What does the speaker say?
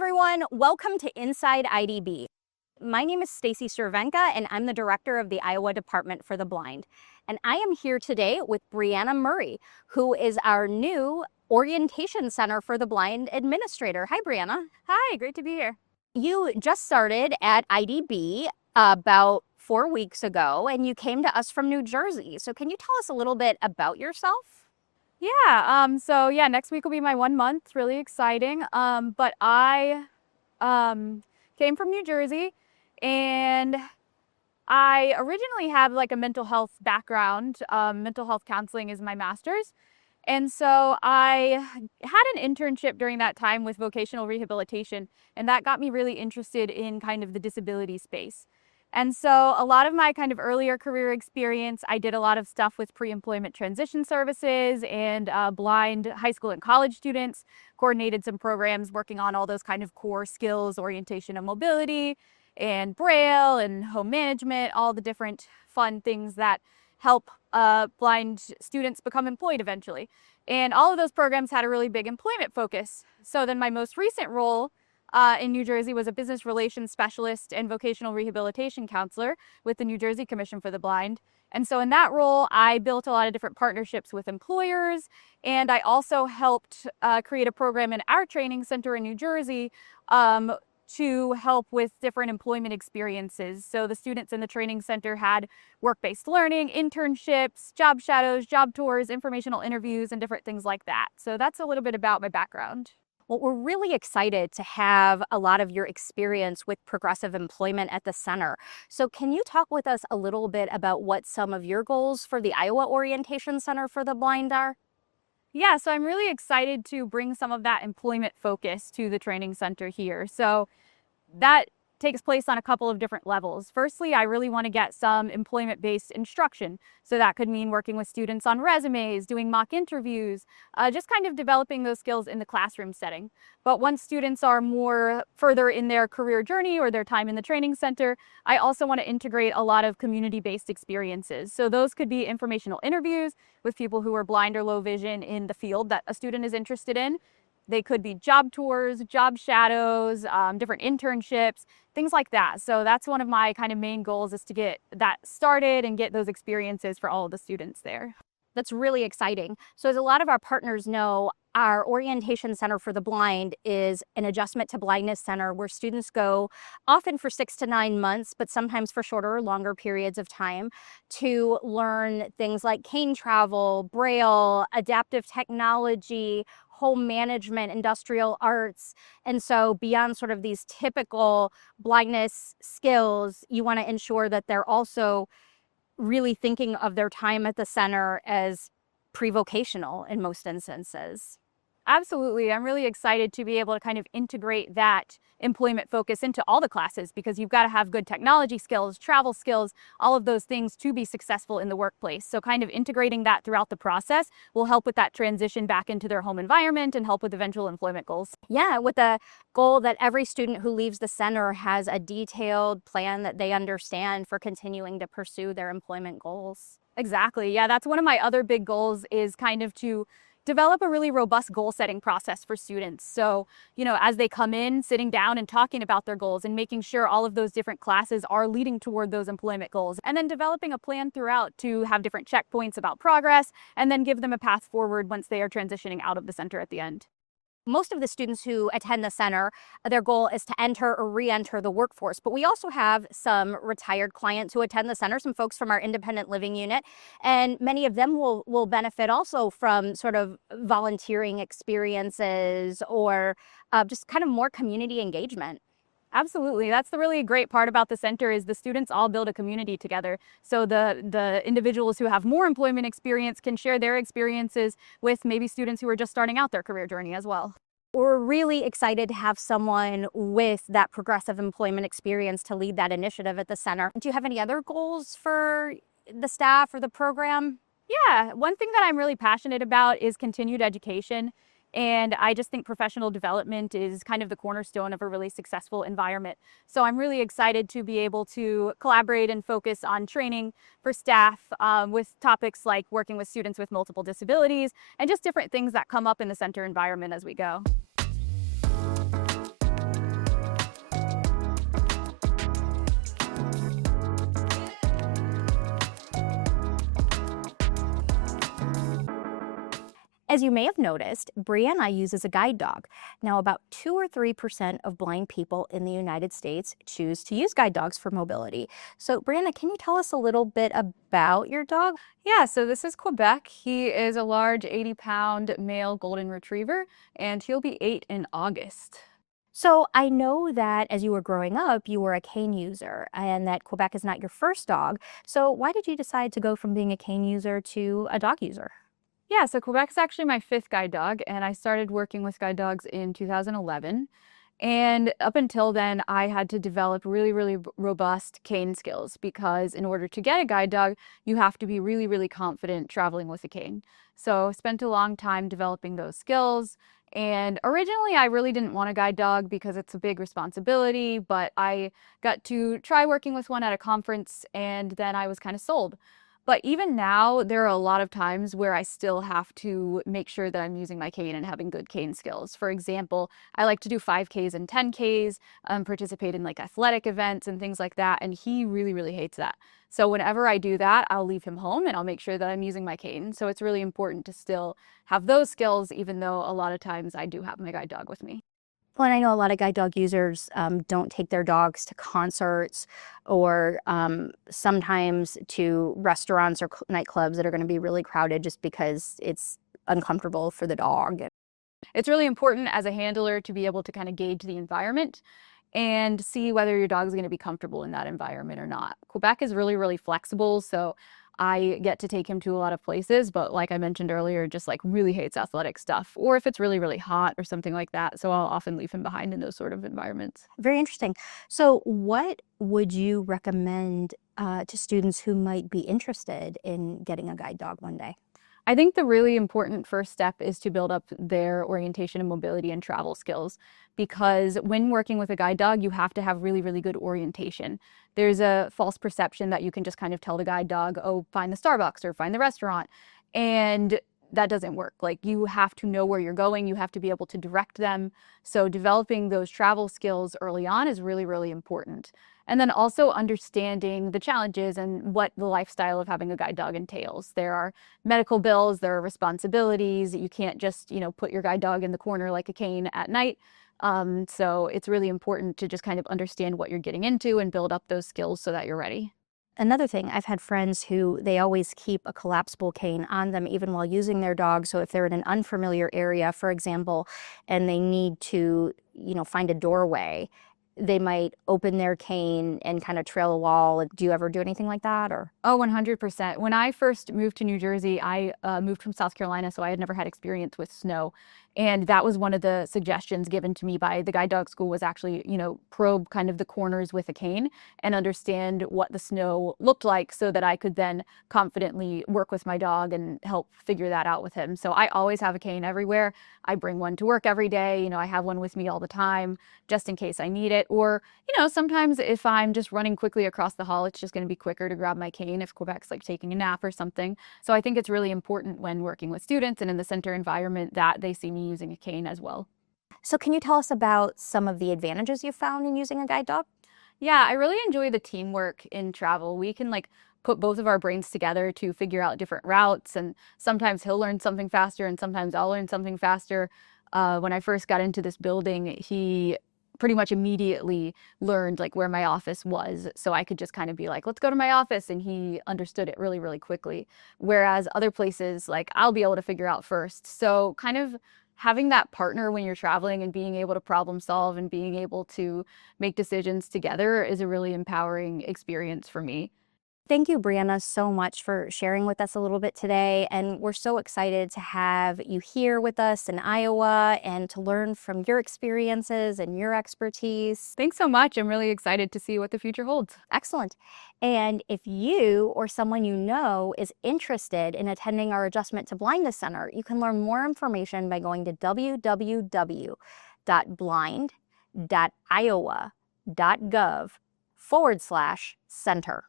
everyone, welcome to Inside IDB. My name is Stacy Cervenka and I'm the director of the Iowa Department for the Blind. And I am here today with Brianna Murray, who is our new Orientation Center for the Blind administrator. Hi, Brianna. Hi, great to be here. You just started at IDB about 4 weeks ago and you came to us from New Jersey. So can you tell us a little bit about yourself? Yeah, next week will be my 1 month. It's really exciting. But I came from New Jersey, and I originally have like a mental health background. Mental health counseling is my master's. And so I had an internship during that time with vocational rehabilitation, and that got me really interested in kind of the disability space. And so a lot of my kind of earlier career experience, I did a lot of stuff with pre-employment transition services and blind high school and college students, coordinated some programs working on all those kind of core skills, orientation and mobility, and Braille and home management, all the different fun things that help blind students become employed eventually. And all of those programs had a really big employment focus. So then my most recent role in New Jersey was a business relations specialist and vocational rehabilitation counselor with the New Jersey Commission for the Blind. And so in that role, I built a lot of different partnerships with employers, and I also helped create a program in our training center in New Jersey to help with different employment experiences. So the students in the training center had work-based learning, internships, job shadows, job tours, informational interviews, and different things like that. So that's a little bit about my background. Well, we're really excited to have a lot of your experience with progressive employment at the center. So can you talk with us a little bit about what some of your goals for the Iowa Orientation Center for the Blind are? Yeah, so I'm really excited to bring some of that employment focus to the training center here. So that takes place on a couple of different levels. Firstly, I really want to get some employment-based instruction. So that could mean working with students on resumes, doing mock interviews, just kind of developing those skills in the classroom setting. But once students are more further in their career journey or their time in the training center, I also want to integrate a lot of community-based experiences. So those could be informational interviews with people who are blind or low vision in the field that a student is interested in. They could be job tours, job shadows, different internships, things like that. So that's one of my kind of main goals, is to get that started and get those experiences for all of the students there. That's really exciting. So as a lot of our partners know, our Orientation Center for the Blind is an adjustment to blindness center where students go often for 6 to 9 months, but sometimes for shorter or longer periods of time, to learn things like cane travel, Braille, adaptive technology, home management, industrial arts. And so beyond sort of these typical blindness skills, you want to ensure that they're also really thinking of their time at the center as pre-vocational in most instances. Absolutely. I'm really excited to be able to kind of integrate that employment focus into all the classes, because you've got to have good technology skills, travel skills, all of those things to be successful in the workplace. So kind of integrating that throughout the process will help with that transition back into their home environment and help with eventual employment goals. Yeah, with the goal that every student who leaves the center has a detailed plan that they understand for continuing to pursue their employment goals. Exactly. Yeah, that's one of my other big goals, is kind of to develop a really robust goal setting process for students. So, as they come in, sitting down and talking about their goals and making sure all of those different classes are leading toward those employment goals. And then developing a plan throughout to have different checkpoints about progress, and then give them a path forward once they are transitioning out of the center at the end. Most of the students who attend the center, their goal is to enter or re-enter the workforce. But we also have some retired clients who attend the center, some folks from our independent living unit, and many of them will benefit also from sort of volunteering experiences or just kind of more community engagement. Absolutely. That's the really great part about the center, is the students all build a community together. So the individuals who have more employment experience can share their experiences with maybe students who are just starting out their career journey as well. We're really excited to have someone with that progressive employment experience to lead that initiative at the center. Do you have any other goals for the staff or the program? Yeah, one thing that I'm really passionate about is continued education. And I just think professional development is kind of the cornerstone of a really successful environment. So I'm really excited to be able to collaborate and focus on training for staff with topics like working with students with multiple disabilities and just different things that come up in the center environment as we go. As you may have noticed, Brianna uses a guide dog. Now, about 2 or 3% of blind people in the United States choose to use guide dogs for mobility. So, Brianna, can you tell us a little bit about your dog? Yeah, so this is Quebec. He is a large 80-pound male golden retriever, and he'll be 8 in August. So, I know that as you were growing up, you were a cane user and that Quebec is not your first dog. So, why did you decide to go from being a cane user to a dog user? Yeah, so Quebec's actually my fifth guide dog, and I started working with guide dogs in 2011. And up until then, I had to develop really robust cane skills because in order to get a guide dog, you have to be really confident traveling with a cane. So spent a long time developing those skills. And originally, I really didn't want a guide dog because it's a big responsibility, but I got to try working with one at a conference, and then I was kind of sold. But even now, there are a lot of times where I still have to make sure that I'm using my cane and having good cane skills. For example, I like to do 5Ks and 10Ks, participate in like athletic events and things like that. And he really hates that. So whenever I do that, I'll leave him home and I'll make sure that I'm using my cane. So it's really important to still have those skills, even though a lot of times I do have my guide dog with me. Well, and I know a lot of guide dog users don't take their dogs to concerts or sometimes to restaurants or nightclubs that are going to be really crowded just because it's uncomfortable for the dog. It's really important as a handler to be able to kind of gauge the environment and see whether your dog's going to be comfortable in that environment or not. Quebec is really flexible, so I get to take him to a lot of places, but like I mentioned earlier, just like really hates athletic stuff, or if it's really hot or something like that. So I'll often leave him behind in those sort of environments. Very interesting. So, what would you recommend to students who might be interested in getting a guide dog one day? I think the really important first step is to build up their orientation and mobility and travel skills because when working with a guide dog, you have to have really good orientation. There's a false perception that you can just kind of tell the guide dog, oh, find the Starbucks or find the restaurant. And that doesn't work. Like you have to know where you're going, you have to be able to direct them. So developing those travel skills early on is really important. And then also understanding the challenges and what the lifestyle of having a guide dog entails. There are medical bills, there are responsibilities. You can't just, put your guide dog in the corner like a cane at night. So it's really important to just kind of understand what you're getting into and build up those skills so that you're ready. Another thing, I've had friends who they always keep a collapsible cane on them even while using their dog. So if they're in an unfamiliar area, for example, and they need to, find a doorway, they might open their cane and kind of trail a wall. Do you ever do anything like that or? Oh, 100%. When I first moved to New Jersey, I moved from South Carolina, so I had never had experience with snow. And that was one of the suggestions given to me by the guide dog school was actually, probe kind of the corners with a cane and understand what the snow looked like so that I could then confidently work with my dog and help figure that out with him. So I always have a cane everywhere. I bring one to work every day. I have one with me all the time just in case I need it. Or sometimes if I'm just running quickly across the hall, it's just going to be quicker to grab my cane if Quebec's like taking a nap or something. So I think it's really important when working with students and in the center environment that they see me using a cane as well. So can you tell us about some of the advantages you found in using a guide dog? Yeah, I really enjoy the teamwork in travel. We can like put both of our brains together to figure out different routes, and sometimes he'll learn something faster, and sometimes I'll learn something faster. When I first got into this building, he pretty much immediately learned like where my office was, so I could just kind of be like, "Let's go to my office," and he understood it really quickly. Whereas other places, like I'll be able to figure out first. So kind of having that partner when you're traveling and being able to problem solve and being able to make decisions together is a really empowering experience for me. Thank you, Brianna, so much for sharing with us a little bit today. And we're so excited to have you here with us in Iowa and to learn from your experiences and your expertise. Thanks so much. I'm really excited to see what the future holds. Excellent. And if you or someone you know is interested in attending our Adjustment to Blindness Center, you can learn more information by going to www.blind.iowa.gov/center.